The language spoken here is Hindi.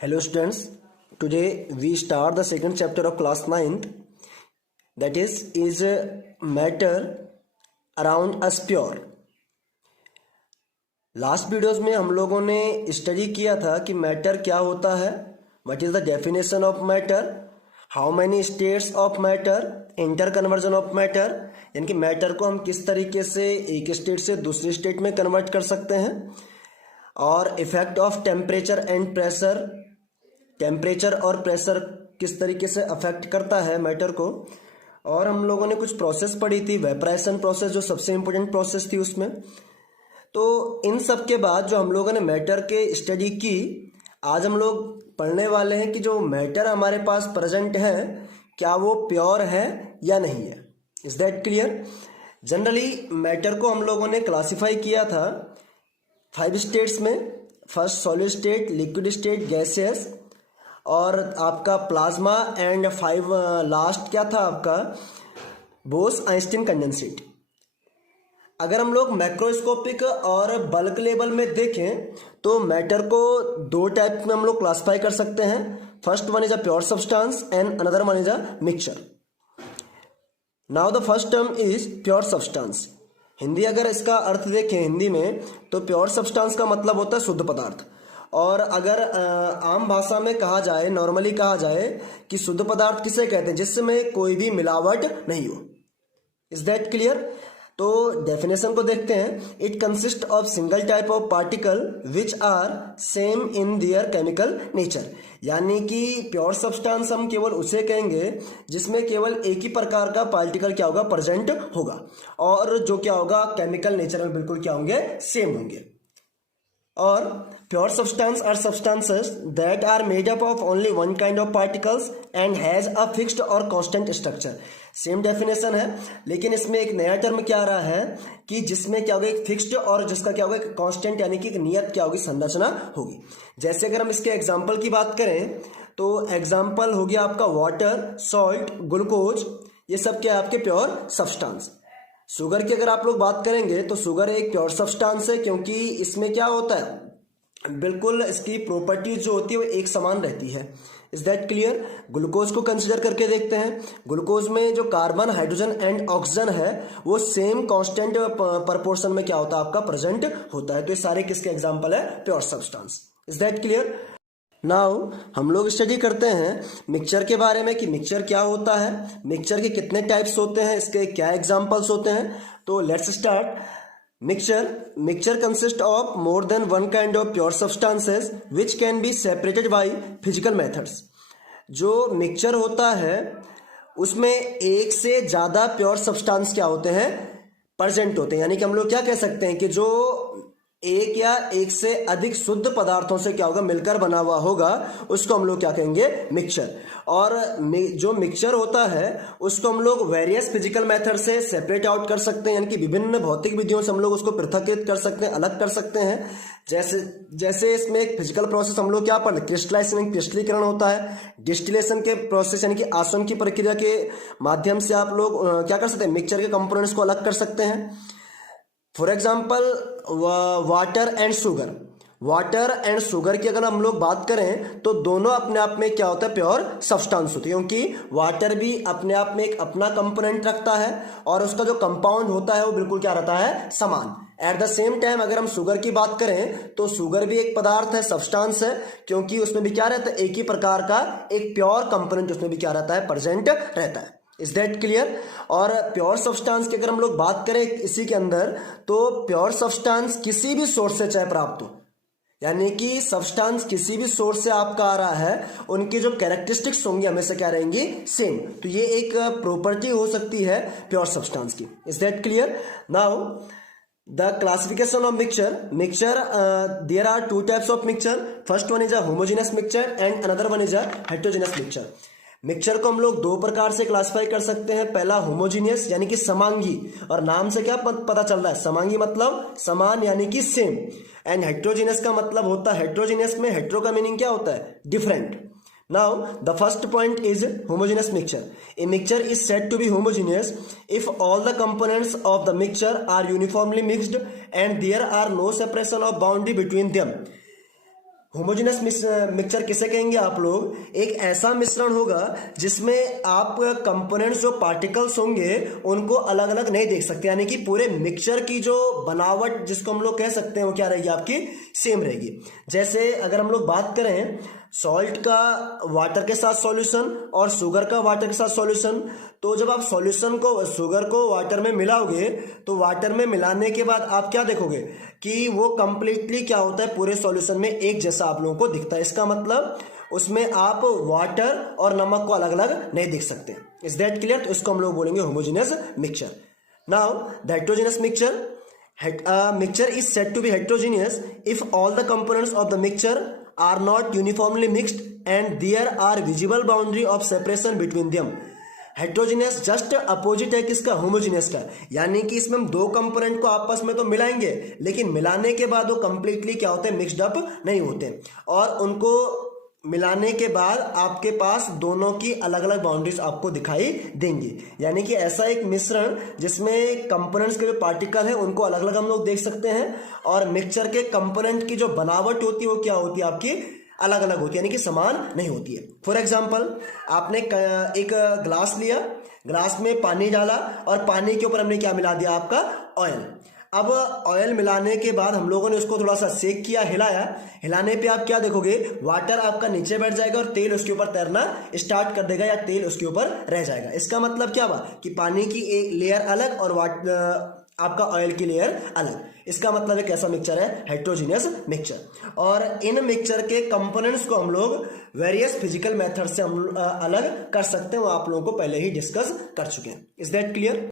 Hello students, today we start the second chapter of class 9th, that is matter around us pure. Last videos में हम लोगों ने स्टडी किया था कि मैटर क्या होता है, what is the definition of matter, how many states of matter, inter conversion of matter, यानी कि मैटर को हम किस तरीके से एक स्टेट से दूसरी स्टेट में कन्वर्ट कर सकते हैं, और effect of temperature and pressure, temperature और प्रेशर किस तरीके से अफेक्ट करता है मैटर को। और हम लोगों ने कुछ प्रोसेस पढ़ी थी, वेपराइजेशन प्रोसेस जो सबसे इम्पोर्टेंट प्रोसेस थी उसमें। तो इन सब के बाद जो हम लोगों ने मैटर के स्टडी की, आज हम लोग पढ़ने वाले हैं कि जो मैटर हमारे पास प्रेजेंट है क्या वो प्योर है या नहीं है। Is that clear? Generally matter को हम लोगों ने क्लासिफाई किया था 5 स्टेट्स में। First solid state, liquid state, gaseous, और आपका प्लाज्मा, एंड 5 लास्ट क्या था आपका, बोस आइंस्टीन कंडेंसेट। अगर हम लोग मैक्रोस्कोपिक और बल्क लेवल में देखें तो मैटर को 2 टाइप में हम लोग क्लासिफाई कर सकते हैं। First one is a pure substance and another one is a mixture. Now the first term is pure substance. Hindi अगर इसका अर्थ देखें हिंदी में तो प्योर सब्सटेंस का मतलब होता है शुद्ध पदार्थ। और अगर आम भाषा में कहा जाए, नॉर्मली कहा जाए कि शुद्ध पदार्थ किसे कहते हैं, जिसमें कोई भी मिलावट नहीं हो। Is that clear? तो डेफिनेशन को देखते हैं। It consist of single type of particle which are same in their chemical nature. यानी कि प्योर सब्सटेंस हम केवल उसे कहेंगे जिसमें केवल एक ही प्रकार का पार्टिकल क्या होगा, प्रेजेंट होगा, और जो क्या होगा केमिकल नेचर में बिल्कुल क्या होंगे, सेम होंगे। और pure substance are substances that are made up of only one kind of particles and has a fixed और कांस्टेंट स्ट्रक्चर। सेम डेफिनेशन है, लेकिन इसमें एक नया टर्म क्या आ रहा है कि जिसमें क्या होगा, एक फिक्स्ड और जिसका क्या होगा कांस्टेंट, यानी कि एक नियत क्या होगी, संरचना होगी। जैसे अगर हम इसके एग्जाम्पल की बात करें तो एग्जाम्पल हो गया आपका वाटर, सॉल्ट, ग्लूकोज, ये सब क्या है आपके प्योर सब्सटेंस। शुगर की अगर आप लोग बात करेंगे तो शुगर एक प्योर सब्सटेंस है, क्योंकि इसमें क्या होता है, बिल्कुल इसकी प्रॉपर्टीज जो होती है वो एक समान रहती है। Is that clear? ग्लूकोज को कंसिडर करके देखते हैं। ग्लूकोज में जो कार्बन, हाइड्रोजन एंड ऑक्सीजन है वो सेम कांस्टेंट प्रपोर्शन में क्या होता है, आपका प्रेजेंट होता है। तो ये सारे किसके एग्जाम्पल है, pure substance. Is that clear? Now हम लोग स्टडी करते हैं मिक्सचर के बारे में कि मिक्सचर क्या होता है, मिक्सचर के कितने टाइप्स होते हैं, इसके क्या एग्जांपल्स होते हैं। तो let's start. Mixture consist of more than one kind of pure substances which can be separated by physical methods. जो मिक्सचर होता है उसमें एक से ज्यादा प्योर सब्सटेंस क्या होते हैं, प्रेजेंट होते हैं। यानी कि हम लोग क्या कह सकते हैं कि जो एक या एक से अधिक शुद्ध पदार्थों से क्या होगा, मिलकर बना हुआ होगा, उसको हम लोग क्या कहेंगे, मिक्सचर। और जो मिक्सचर होता है उसको हम लोग वेरियस फिजिकल मेथड से सेपरेट आउट कर सकते हैं, यानी कि विभिन्न भौतिक विधियों से हम लोग उसको पृथक्कृत कर सकते हैं, अलग कर सकते हैं। जैसे इसमें एक फिजिकल प्रोसेस हम लोग क्या पढ़ते हैं, क्रिस्टलाइजेशन, क्रिस्टलीकरण होता है। डिस्टिलेशन के प्रोसेस यानी कि आसवन की प्रक्रिया के माध्यम से आप लोग क्या कर सकते हैं, मिक्सचर के कंपोनेंट्स को अलग कर सकते हैं। For example water and sugar. Water and sugar की अगर हम लोग बात करें तो दोनों अपने आप में क्या होता है, प्योर सब्सटेंस होती है, क्योंकि वाटर भी अपने आप में एक अपना कंपोनेंट रखता है और उसका जो कंपाउंड होता है वो बिल्कुल क्या रहता है, समान। एट द सेम टाइम अगर हम शुगर की बात करें तो शुगर भी एक पदार्थ है, सब्सटेंस है, क्योंकि उसमें भी क्या रहता है, एक ही प्रकार का एक प्योर कंपोनेंट उसमें भी क्या रहता है, प्रेजेंट रहता है। Is that clear? और प्योर सब्सटेंस की अगर हम लोग बात करें इसी के अंदर, तो प्योर सब्सटेंस किसी भी सोर्स से चाहे प्राप्त हो, यानी कि सब्सटेंस किसी भी सोर्स से आपका आ रहा है, उनकी जो कैरेक्टरिस्टिक्स होंगी हमेशा क्या रहेंगी, सेम। तो ये एक प्रॉपर्टी हो सकती है प्योर सब्सटेंस की। Is that clear? Now the classification of mixture, there are 2 types of mixture. First one is a homogeneous mixture and another one is a heterogeneous mixture. Mixture को हम लोग 2 प्रकार से क्लासिफाई कर सकते हैं। पहला होमोजीनियस यानी कि समांगी, और नाम से क्या पता चल रहा है, समांगी मतलब समान यानी कि सेम। एंड हेट्रोजीनियस का मतलब होता है, हेट्रोजीनियस में हेट्रो का मीनिंग क्या होता है, different. Now the first point is homogeneous mixture. A mixture is said to be homogeneous if all the components of the mixture are uniformly mixed and there are no separation of boundary between them. Homogenous mixture किसे कहेंगे आप लोग? एक ऐसा मिश्रण होगा जिसमें आप कंपोनेंट्स जो पार्टिकल्स होंगे उनको अलग अलग नहीं देख सकते, यानी कि पूरे मिक्सचर की जो बनावट जिसको हम लोग कह सकते हैं वो क्या रहेगी आपकी? सेम रहेगी। जैसे अगर हम लोग बात करें सॉल्ट का वाटर के साथ सॉल्यूशन और शुगर का वाटर के साथ सॉल्यूशन, तो जब आप सॉल्यूशन को शुगर को वाटर में मिलाओगे तो वाटर में मिलाने के बाद आप क्या देखोगे कि वो कंप्लीटली क्या होता है, पूरे सॉल्यूशन में एक जैसा आप लोगों को दिखता है। इसका मतलब उसमें आप वाटर और नमक को अलग अलग नहीं देख सकते। Is that clear? तो इसको हम लोग बोलेंगे homogeneous mixture. Now the heterogeneous mixture, mixture is said to be heterogeneous if all the components of the mixture are not uniformly mixed and there are visible boundary of separation between them। Heterogeneous just opposite है किसका? होमोजीनियस का। यानी कि इसमें हम दो कंपोनेंट को आपस में तो मिलाएंगे लेकिन मिलाने के बाद वो कंप्लीटली क्या होते हैं? मिक्सड अप नहीं होते, और उनको मिलाने के बाद आपके पास दोनों की अलग अलग बाउंड्रीज आपको दिखाई देंगी। यानी कि ऐसा एक मिश्रण जिसमें कंपोनेंट्स के जो पार्टिकल है उनको अलग अलग हम लोग देख सकते हैं, और मिक्सचर के कंपोनेंट की जो बनावट होती है वो क्या होती है आपकी? अलग अलग होती है, यानी कि समान नहीं होती है। फॉर एग्जाम्पल आपने एक ग्लास लिया, ग्लास में पानी डाला और पानी के ऊपर हमने क्या मिला दिया? आपका ऑयल। अब ऑयल मिलाने के बाद हम लोगों ने उसको थोड़ा सा सेक किया, हिलाया। हिलाने पे आप क्या देखोगे? वाटर आपका नीचे बैठ जाएगा और तेल उसके ऊपर तैरना स्टार्ट कर देगा या तेल उसके ऊपर रह जाएगा। इसका मतलब क्या हुआ कि पानी की एक लेयर अलग और आपका ऑयल की लेयर अलग। इसका मतलब एक ऐसा मिक्सचर है हेट्रोजीनियस मिक्सचर। और इन मिक्सचर के कंपोनेंट्स को हम लोग वेरियस फिजिकल मेथड से हम अलग कर सकते हैं, वो आप लोगों को पहले ही डिस्कस कर चुके हैं। Is that clear?